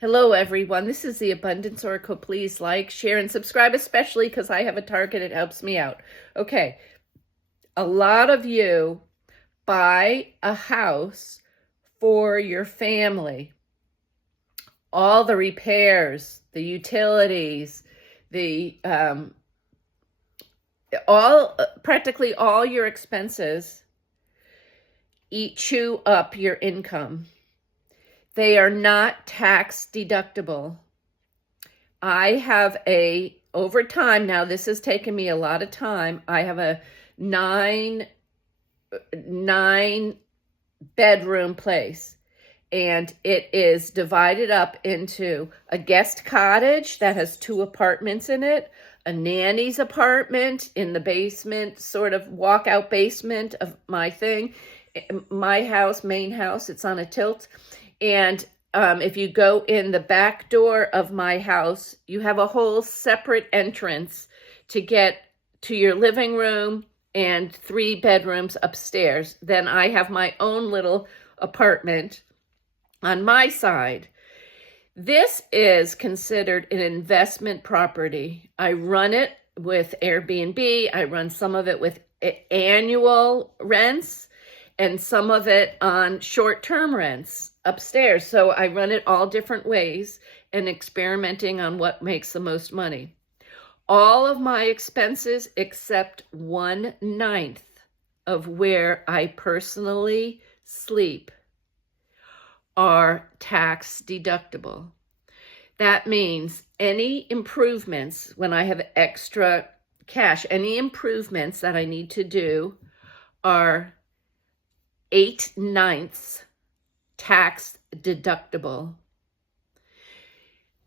Hello, everyone. This is the Abundance Oracle. Please like, share, and subscribe, especially because I have a target. It helps me out. Okay. A lot of you buy a house for your family. All the repairs, the utilities, practically all your expenses chew up your income. They are not tax deductible. I have over time, now this has taken me a lot of time, I have a nine bedroom place, and it is divided up into a guest cottage that has 2 apartments in it, a nanny's apartment in the basement, sort of walkout basement of my thing, my house, main house, it's on a tilt. And if you go in the back door of my house, you have a whole separate entrance to get to your living room and 3 bedrooms upstairs. Then I have my own little apartment on my side. This is considered an investment property. I run it with Airbnb. I run some of it with annual rents and some of it on short-term rents upstairs. So I run it all different ways and experimenting on what makes the most money. All of my expenses except 1/9 of where I personally sleep are tax deductible. That means any improvements, when I have extra cash, any improvements that I need to do are 8/9 tax deductible.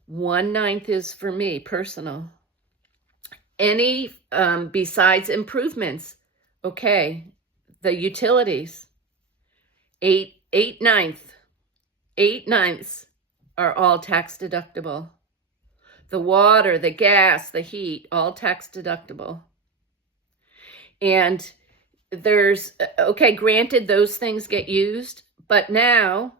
1/9 is for me, personal. Any besides improvements, okay, the utilities, 8/9 are all tax deductible. The water, the gas, the heat, all tax deductible. And there's, okay, granted, those things get used, but now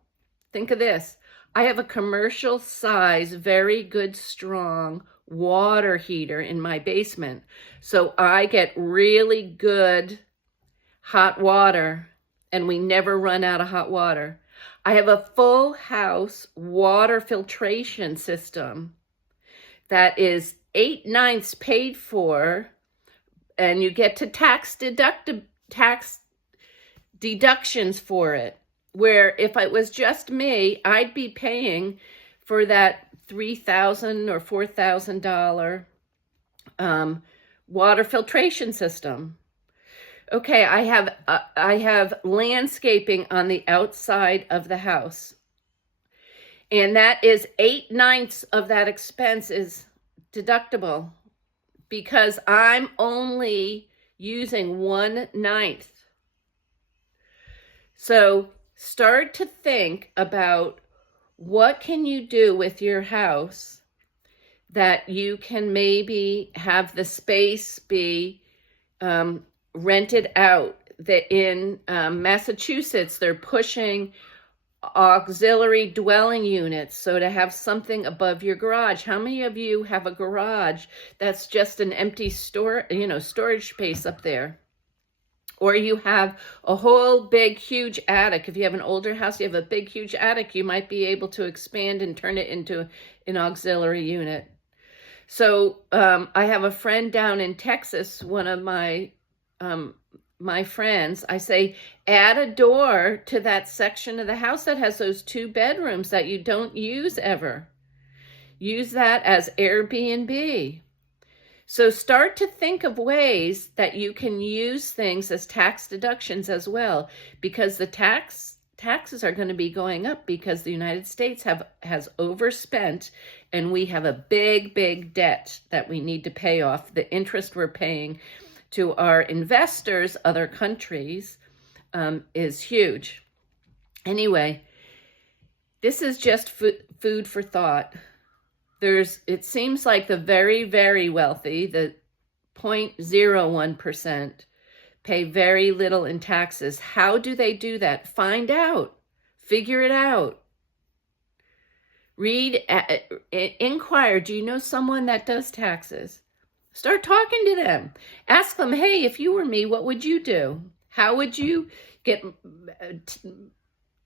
think of this. I have a commercial size, very good, strong water heater in my basement. So I get really good hot water, and we never run out of hot water. I have a full house water filtration system that is 8/9 paid for, and you get to tax deductions for it, where if it was just me, I'd be paying for that $3,000 or $4,000 water filtration system. Okay, I have landscaping on the outside of the house, and that is 8/9 of that expense is deductible because I'm only using 1/9. So start to think about what can you do with your house that you can maybe have the space be rented out. That in Massachusetts, they're pushing auxiliary dwelling units, so to have something above your garage. How many of you have a garage that's just an empty storage space up there? Or you have a whole big, huge attic. If you have an older house, you have a big, huge attic, you might be able to expand and turn it into an auxiliary unit. So I have a friend down in Texas, one of my friends. I say, add a door to that section of the house that has those 2 bedrooms that you don't use ever. Use that as Airbnb. So start to think of ways that you can use things as tax deductions as well, because the taxes are going to be going up because the United States has overspent, and we have a big, big debt that we need to pay off. The interest we're paying to our investors, other countries, is huge. Anyway, this is just food for thought. It seems like the very, very wealthy, the 0.01%, pay very little in taxes. How do they do that? Find out. Figure it out. Read, inquire. Do you know someone that does taxes? Start talking to them. Ask them, hey, if you were me, what would you do? How would you get,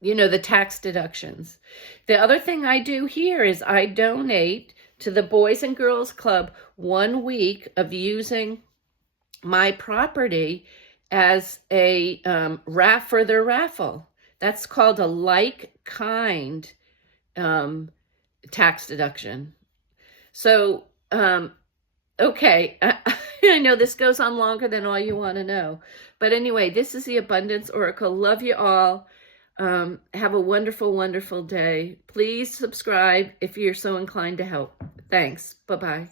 the tax deductions? The other thing I do here is I donate to the Boys and Girls Club 1 week of using my property as a for their raffle. That's called a like-kind tax deduction. So, okay, I know this goes on longer than all you want to know. But anyway, this is the Abundance Oracle. Love you all. Have a wonderful, wonderful day. Please subscribe if you're so inclined to help. Thanks. Bye-bye.